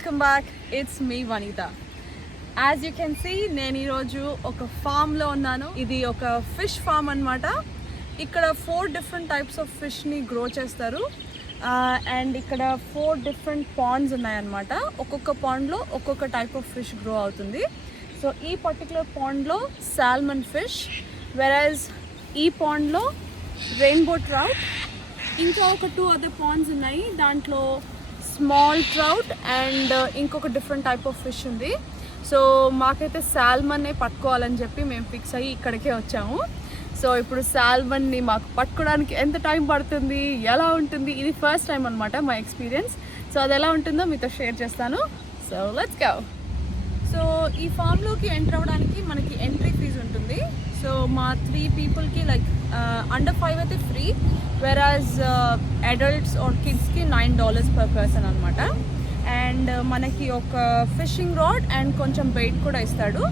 welcome back. It's me Vanitha. As you can see, నేను ఈరోజు ఒక ఫామ్లో ఉన్నాను. ఇది ఒక ఫిష్ ఫామ్ అన్నమాట. ఇక్కడ 4 different types of fishని గ్రో చేస్తారు. అండ్ ఇక్కడ 4 different ponds ఉన్నాయన్నమాట. ఒక్కొక్క పాండ్లో ఒక్కొక్క టైప్ ఆఫ్ ఫిష్ గ్రో అవుతుంది. సో ఈ పర్టికులర్ పాండ్లో సాల్మన్ ఫిష్, వెరాజ్ ఈ పాండ్లో రెయిన్బో ట్రౌట్, ఇంకా ఒక 2 other ponds ఉన్నాయి. దాంట్లో స్మాల్ ట్రౌట్ అండ్ ఇంకొక డిఫరెంట్ టైప్ ఆఫ్ ఫిష్ ఉంది. సో మాకైతే సాల్మన్నే పట్టుకోవాలని చెప్పి మేము ఫిక్స్ అయ్యి ఇక్కడికే వచ్చాము. సో ఇప్పుడు సాల్మన్ని మాకు పట్టుకోవడానికి ఎంత టైం పడుతుంది, ఎలా ఉంటుంది, ఇది ఫస్ట్ టైం అనమాట మా ఎక్స్పీరియన్స్. సో అది ఎలా ఉంటుందో మీతో షేర్ చేస్తాను. So let's go. సో ఈ ఫామ్లోకి ఎంటర్ అవ్వడానికి మనకి ఎంట్రీ ఫీజు ఉంటుంది. సో మా 3 peopleకి లైక్ అండర్ 5 అయితే ఫ్రీ, వెరాజ్ అడల్ట్స్ ఆర్ కిడ్స్కి $9 per person అనమాట. అండ్ మనకి ఒక ఫిషింగ్ రాడ్ అండ్ కొంచెం బెయిట్ కూడా ఇస్తాడు.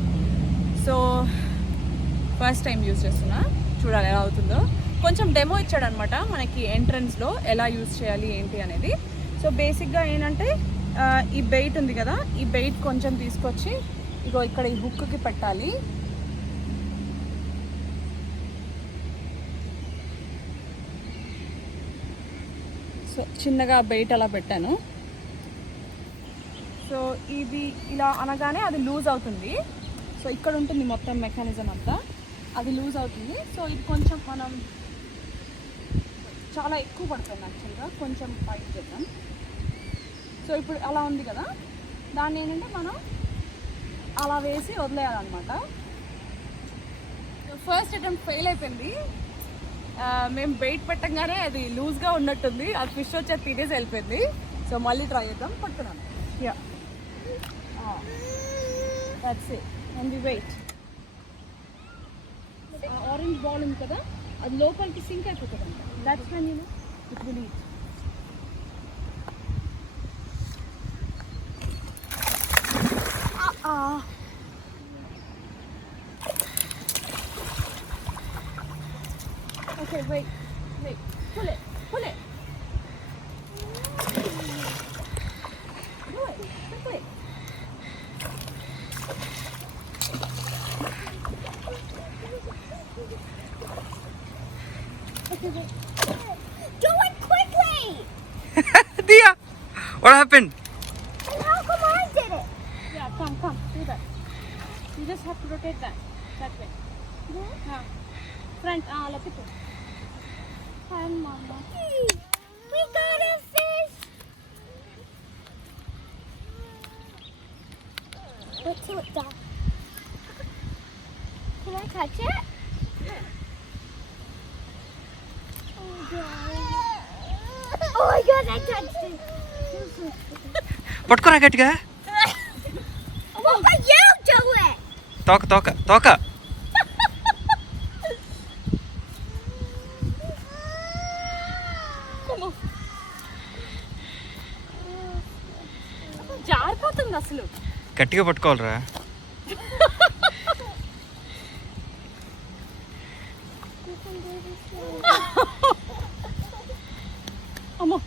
సో ఫస్ట్ టైం యూజ్ చేస్తున్నా, చూడాలి ఎలా అవుతుందో. కొంచెం డెమో ఇచ్చాడనమాట మనకి ఎంట్రన్స్లో ఎలా యూజ్ చేయాలి ఏంటి అనేది. సో బేసిక్గా ఏంటంటే ఈ బెయిట్ ఉంది కదా, ఈ బెయిట్ కొంచెం తీసుకొచ్చి ఇగో ఇక్కడ ఈ హుక్కి పెట్టాలి. సో చిన్నగా బెయిట్ అలా పెట్టాను. సో ఇది ఇలా అనగానే అది లూజ్ అవుతుంది. సో ఇక్కడ ఉంటుంది మొత్తం మెకానిజం అంతా, అది లూజ్ అవుతుంది. సో ఇది కొంచెం మనం చాలా ఎక్కువ పడుతుంది యాక్చువల్గా, కొంచెం పైకి చేద్దాం. సో ఇప్పుడు అలా ఉంది కదా, దాన్ని ఏంటంటే మనం అలా వేసి వదిలేయాలన్నమాట. ఫస్ట్ అటెంప్ట్ ఫెయిల్ అయిపోయింది. మేము బెయిట్ పెట్టగానే అది లూజ్గా ఉన్నట్టుంది, అది ఫిష్ వచ్చి తినేసి వెళ్ళిపోయింది. సో మళ్ళీ ట్రై చేద్దాం. పట్టుకున్నాను. Yeah, that's it. And we wait. Orange ball ఉంది కదా, అది లోపలికి సింక్ అయిపోతుంది అంట. That's when you know it will eat. Okay, wait. Pull it. Do it. Quickly. Okay, wait. Do it quickly! Dia, what happened? And how come I did it? Yeah, come. Do that. You just have to rotate that way. Yeah. Front, look at it. Hi, Mama. We got a fish! What's it, Dad? Can I touch it? Yeah. Oh, God. Oh, my God, I touched it. పట్టుకోరా గట్టిగా. What are you doing? తోక. జారిపోతుంది అసలు. గట్టిగా పట్టుకోవాలరా. అమ్మో.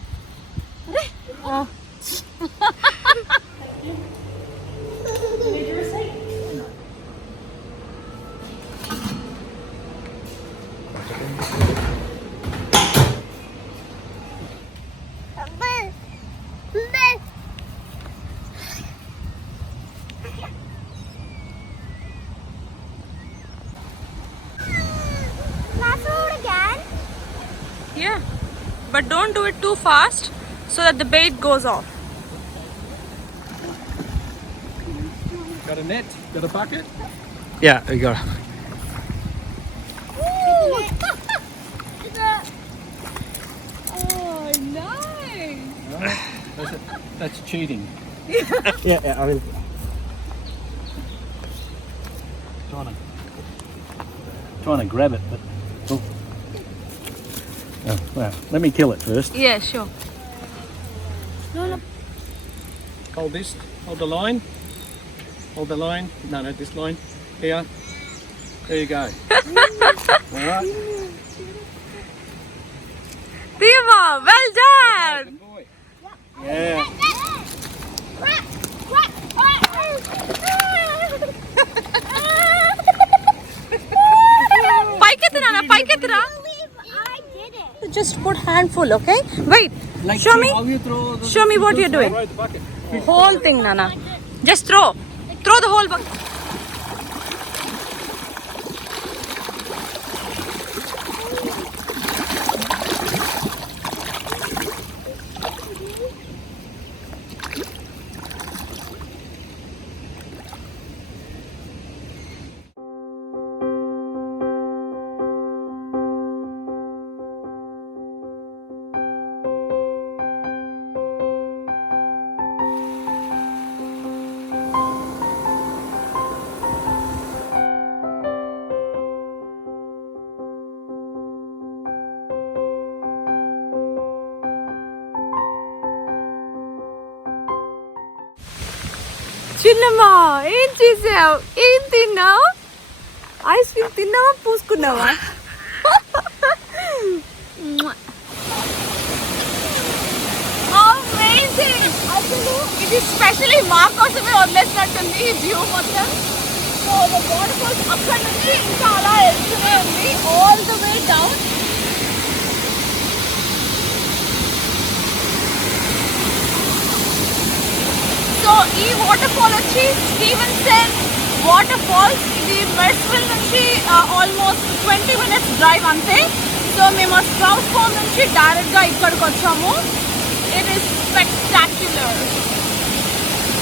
Yeah, but don't do it too fast so that the bait goes off. Got a net? Got a bucket? Yeah, we got it. Oh, nice. That's cheating. Yeah, I will. Trying to grab it, but well, let me kill it first. Yeah, sure. No. Hold this. Hold the line. No, this line. Here. There you go. All right. Dima, well done. Good boy. Yeah. Just put handful, okay? Wait. Show me. Show me what you're doing. Whole thing, Nana. Just throw the whole bucket. చిన్నమ్మా ఏం చేసావు? ఏం తిన్నావు? Ice cream తిన్నావా పూసుకున్నావా? అసలు ఇది స్పెషల్లీ మా కోసమే వదిలేసినట్టుంది ఈ వ్యూ మొత్తం. సో వాటర్ ఫాల్స్ అక్కడ నుంచి ఇంకా అలా వెళ్తూనే ఉంది all the way down. So ఈ వాటర్ ఫాల్ వచ్చి స్టీవెన్సన్ వాటర్ ఫాల్స్. ఇది మెర్స్విల్ నుంచి ఆల్మోస్ట్ 20 minutes డ్రైవ్ అంతే. సో మేము స్ట్రౌట్ ఫాల్ నుంచి డైరెక్ట్గా ఇక్కడికి వచ్చాము. It is spectacular.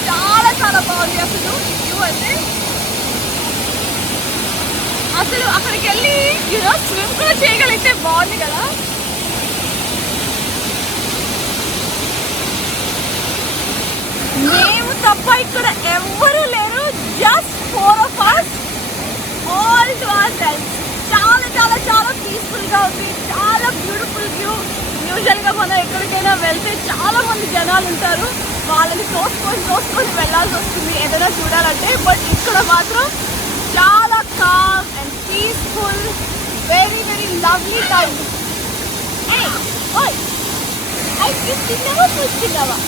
చాలా చాలా బాగుంది అసలు వ్యూ అయితే. అసలు అక్కడికి వెళ్ళి స్విమ్ కూడా చేయగలిగితే బాగుంది కదా. మేము తప్ప ఇక్కడ ఎవ్వరూ లేరు. జస్ట్ 4 of us, all to ourselves. చాలా చాలా చాలా పీస్ఫుల్గా ఉంది. చాలా బ్యూటిఫుల్ వ్యూ. యూజువల్గా మనం ఎక్కడికైనా వెళ్తే చాలా మంది జనాలు ఉంటారు. వాళ్ళని తోసుకొని వెళ్ళాల్సి వస్తుంది ఏదైనా చూడాలంటే. బట్ ఇక్కడ మాత్రం చాలా calm and peaceful. Very very lovely time. Ice cream తిన్నావా చూస్తున్నావా?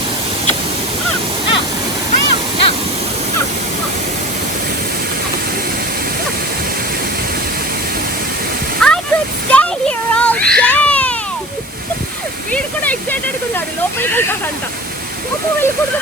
I could stay here all day. వీడు కూడా ఎక్సైటెడ్గా ఉన్నాడు లోపలికి వెళ్తాడంట. వెళ్ళకూడదు.